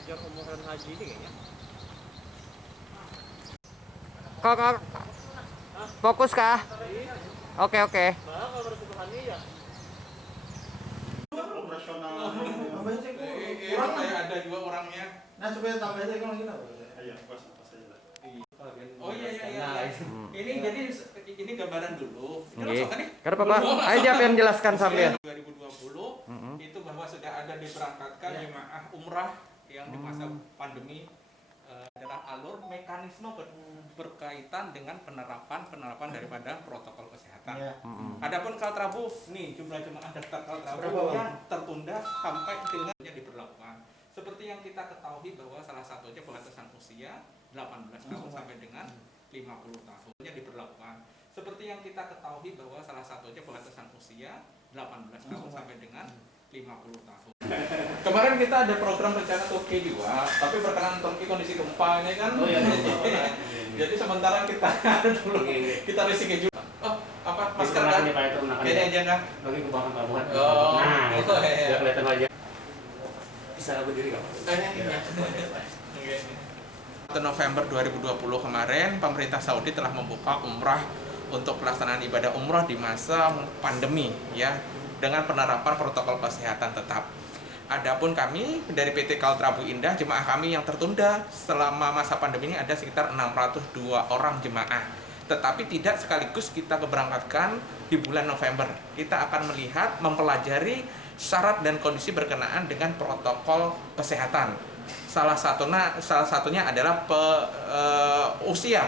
ngejar umuran haji ini kayaknya. Kok fokus kah? Oke. Operasional. Orang kayak ada juga orangnya. Nah, supaya tambah aja kalau gini apa? Iya, pas aja lah. Oh iya. Ini jadi ini gambaran dulu. Ini Oke. langsung kan nih? Karena Bapak, ayo jawab yang jelaskan sambil. 2020 itu bahwa sudah ada diberangkatkan jemaah umrah yang di masa pandemi adalah alur mekanisme berkaitan dengan penerapan daripada protokol kesehatan. Adapun Kaltrabu nih jumlah jemaah daftar Kaltrabu yang tertunda sampai dengan diberlakukan. Seperti yang kita ketahui bahwa salah satunya pembatasan usia 18 tahun sampai dengan 50 tahunnya diberlakukan. Seperti yang kita ketahui bahwa salah satunya pembatasan usia 18 tahun sampai dengan 50 tahun. Kemarin kita ada program rencana Turki juga, tapi berkenan Turki kondisi gempanya kan. Oh iya. Jadi sementara kita dulu kita reschedule. Oh, apa masker kan? Kayaknya aja kan. Lagi ke belakang pelabuhan. Oh, nah, itu ya. Kelihatan aja. Bisa berdiri nggak? 1 November 2020 kemarin, pemerintah Saudi telah membuka umrah untuk pelaksanaan ibadah umrah di masa pandemi, ya, dengan penerapan protokol kesehatan tetap. Adapun kami dari PT Kaltrabu Indah, jemaah kami yang tertunda selama masa pandemi ini ada sekitar 602 orang jemaah. Tetapi tidak sekaligus kita keberangkatkan di bulan November. Kita akan melihat, mempelajari syarat dan kondisi berkenaan dengan protokol kesehatan. Salah satunya adalah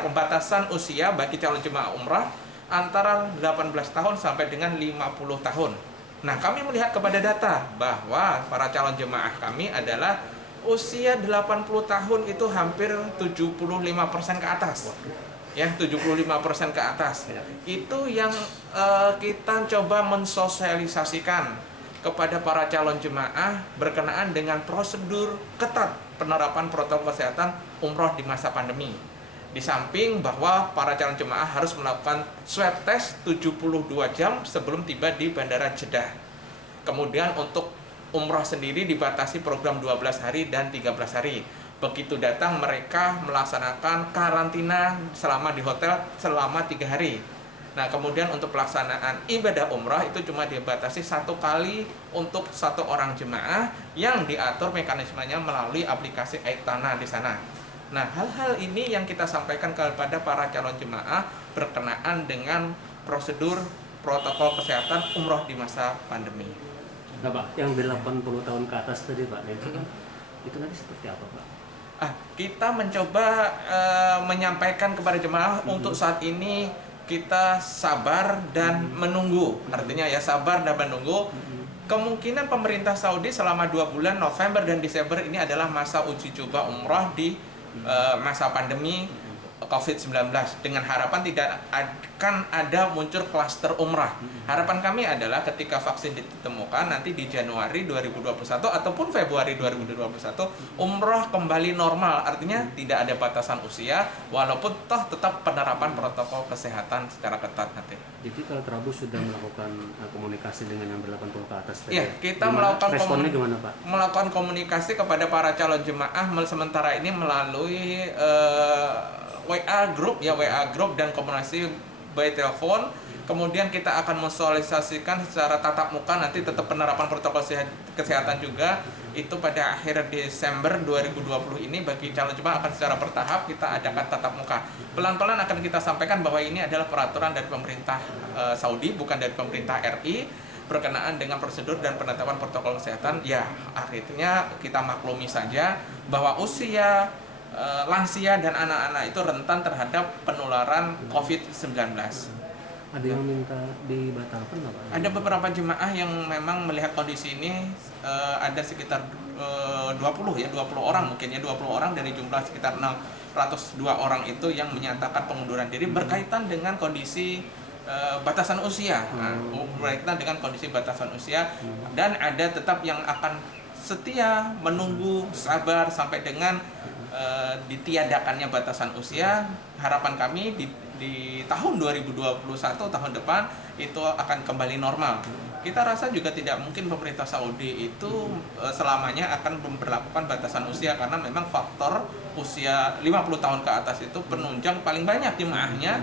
pembatasan usia bagi calon jemaah umrah antara 18 tahun sampai dengan 50 tahun. Nah, kami melihat kepada data bahwa para calon jemaah kami adalah usia 80 tahun itu hampir 75% ke atas. Ya, 75% ke atas. Itu yang kita coba mensosialisasikan kepada para calon jemaah berkenaan dengan prosedur ketat penerapan protokol kesehatan umroh di masa pandemi. Di samping bahwa para calon jemaah harus melakukan swab test 72 jam sebelum tiba di Bandara Jeddah. Kemudian untuk umroh sendiri dibatasi program 12 hari dan 13 hari. Begitu datang mereka melaksanakan karantina selama di hotel selama 3 hari. Nah, kemudian untuk pelaksanaan ibadah umrah itu cuma dibatasi 1 kali untuk 1 orang jemaah yang diatur mekanismenya melalui aplikasi Aitana di sana. Nah, hal-hal ini yang kita sampaikan kepada para calon jemaah berkenaan dengan prosedur protokol kesehatan umroh di masa pandemi. Nah, Pak, yang 80 tahun ke atas tadi, Pak, itu nanti seperti apa, Pak? Kita mencoba menyampaikan kepada jemaah untuk saat ini kita sabar dan menunggu. Artinya ya sabar dan menunggu. Kemungkinan pemerintah Saudi selama 2 bulan November dan Desember ini adalah masa uji coba umroh di masa pandemi COVID-19 dengan harapan tidak akan ada muncul klaster umrah. Harapan kami adalah ketika vaksin ditemukan nanti di Januari 2021 ataupun Februari 2021 umrah kembali normal, artinya tidak ada batasan usia walaupun toh tetap penerapan protokol kesehatan secara ketat nanti. Jadi kalau Kaltrabu sudah melakukan komunikasi dengan yang 80 ke atas tadi. Iya, kita melakukan komunikasi kepada para calon jemaah sementara ini melalui WA group dan komunikasi by telepon. Kemudian kita akan mensosialisasikan secara tatap muka nanti tetap penerapan protokol kesehatan juga itu pada akhir Desember 2020 ini bagi calon jemaah akan secara bertahap kita adakan tatap muka. Pelan-pelan akan kita sampaikan bahwa ini adalah peraturan dari pemerintah Saudi bukan dari pemerintah RI berkenaan dengan prosedur dan penetapan protokol kesehatan. Ya, akhirnya kita maklumi saja bahwa usia lansia dan anak-anak itu rentan terhadap penularan COVID-19. Ada yang minta dibatalkan nggak, Pak? Ada beberapa jemaah yang memang melihat kondisi ini ada sekitar 20 orang mungkin ya 20 orang dari jumlah sekitar 602 orang itu yang menyatakan pengunduran diri berkaitan dengan kondisi batasan usia. Berkaitan dengan kondisi batasan usia dan ada tetap yang akan setia menunggu sabar sampai dengan ditiadakannya batasan usia. Harapan kami di tahun 2021 tahun depan itu akan kembali normal. Kita rasa juga tidak mungkin pemerintah Saudi itu selamanya akan memperlakukan batasan usia, karena memang faktor usia 50 tahun ke atas itu penunjang paling banyak jemaahnya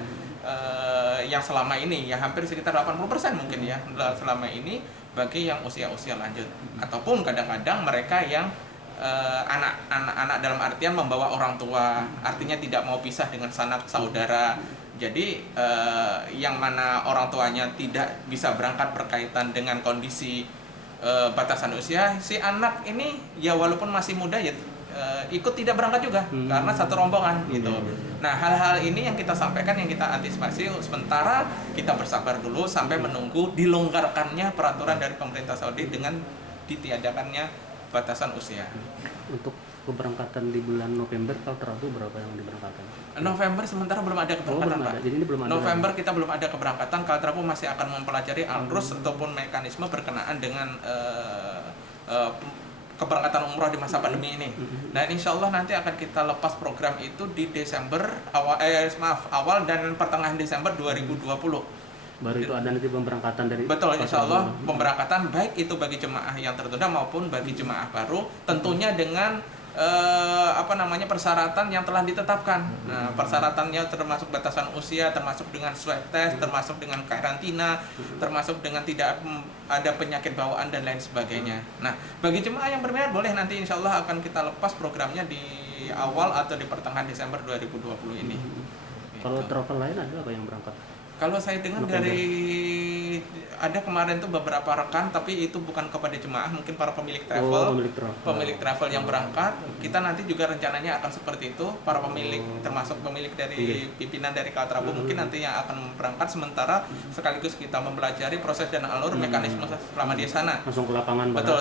yang selama ini ya hampir sekitar 80% mungkin ya selama ini bagi yang usia-usia lanjut, ataupun kadang-kadang mereka yang anak-anak dalam artian membawa orang tua, artinya tidak mau pisah dengan sanak saudara. Jadi yang mana orang tuanya tidak bisa berangkat berkaitan dengan kondisi batasan usia, si anak ini ya walaupun masih muda ya ikut tidak berangkat juga karena satu rombongan gitu. Nah, hal-hal ini yang kita sampaikan, yang kita antisipasi, sementara kita bersabar dulu sampai menunggu dilonggarkannya peraturan dari pemerintah Saudi dengan ditiadakannya batasan usia. Untuk keberangkatan di bulan November Kalterabu berapa yang diberangkatkan? November sementara belum ada keberangkatan, belum Pak. ada. Jadi ini belum ada. November kita belum ada keberangkatan. Kalterabu masih akan mempelajari arus ataupun mekanisme berkenaan dengan keberangkatan umroh di masa pandemi ini. Dan insya Allah nanti akan kita lepas program itu di Desember awal dan pertengahan Desember 2020. Baru itu ada nanti pemberangkatan dari. Betul, insya Allah pemberangkatan baik itu bagi jemaah yang tertunda maupun bagi jemaah baru, tentunya dengan persyaratan yang telah ditetapkan. Nah, persyaratannya termasuk batasan usia, termasuk dengan swab test, termasuk dengan karantina, termasuk dengan tidak ada penyakit bawaan dan lain sebagainya. Nah, bagi jemaah yang berminat boleh nanti insya Allah akan kita lepas programnya di awal atau di pertengahan Desember 2020 ini. Kalau Gitu. travel lain ada apa yang berangkat? Kalau saya dengar ada kemarin tuh beberapa rekan, tapi itu bukan kepada jemaah, mungkin para pemilik travel, pemilik travel yang berangkat. Kita nanti juga rencananya akan seperti itu, para pemilik, termasuk pemilik dari pimpinan dari Kalterabu mungkin nanti yang akan berangkat, sementara sekaligus kita mempelajari proses dan alur mekanisme selama di sana. Langsung ke lapangan. Betul,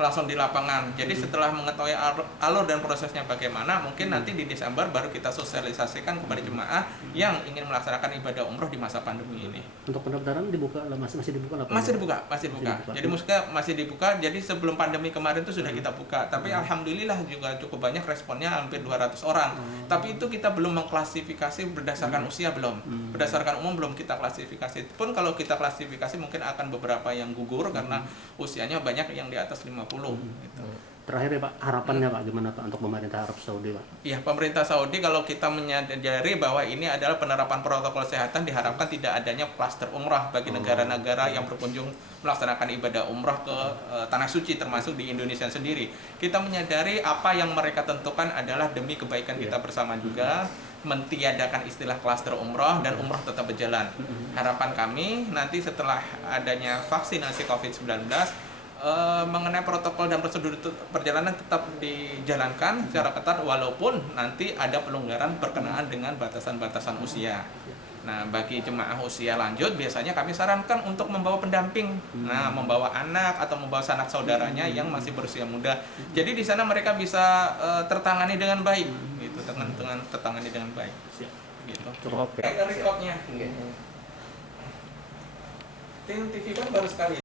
langsung di lapangan. Jadi setelah mengetahui alur dan prosesnya bagaimana, mungkin nanti di Desember baru kita sosialisasikan kepada jemaah yang ingin melaksanakan ibadah umroh di masa pandemi ini. Untuk pendaftaran dibuka masih dibuka lah, Pak? Masih dibuka. Jadi maksudnya masih dibuka. Jadi sebelum pandemi kemarin itu sudah kita buka. Tapi alhamdulillah juga cukup banyak responnya, hampir 200 orang. Tapi itu kita belum mengklasifikasi berdasarkan usia, belum. Berdasarkan umum belum kita klasifikasi. Pun kalau kita klasifikasi mungkin akan beberapa yang gugur karena usianya banyak yang di atas 50 gitu. Terakhir ya Pak, harapannya Pak gimana Pak untuk pemerintah Arab Saudi Pak? Iya, pemerintah Saudi kalau kita menyadari bahwa ini adalah penerapan protokol kesehatan, diharapkan tidak adanya klaster umrah bagi negara-negara yang berkunjung melaksanakan ibadah umrah ke tanah suci, termasuk di Indonesia sendiri. Kita menyadari apa yang mereka tentukan adalah demi kebaikan kita bersama juga, mentiadakan istilah klaster umrah dan umrah tetap berjalan. Harapan kami nanti setelah adanya vaksinasi COVID-19, mengenai protokol dan prosedur perjalanan tetap dijalankan secara ketat walaupun nanti ada pelonggaran berkenaan dengan batasan-batasan usia. Nah, bagi jemaah usia lanjut biasanya kami sarankan untuk membawa pendamping. Nah, membawa anak atau membawa sanak saudaranya yang masih berusia muda. Jadi di sana mereka bisa tertangani dengan baik, gitu, dengan tertangani dengan baik. Gitu. Oke. Recordnya. Tim TV kan baru sekali.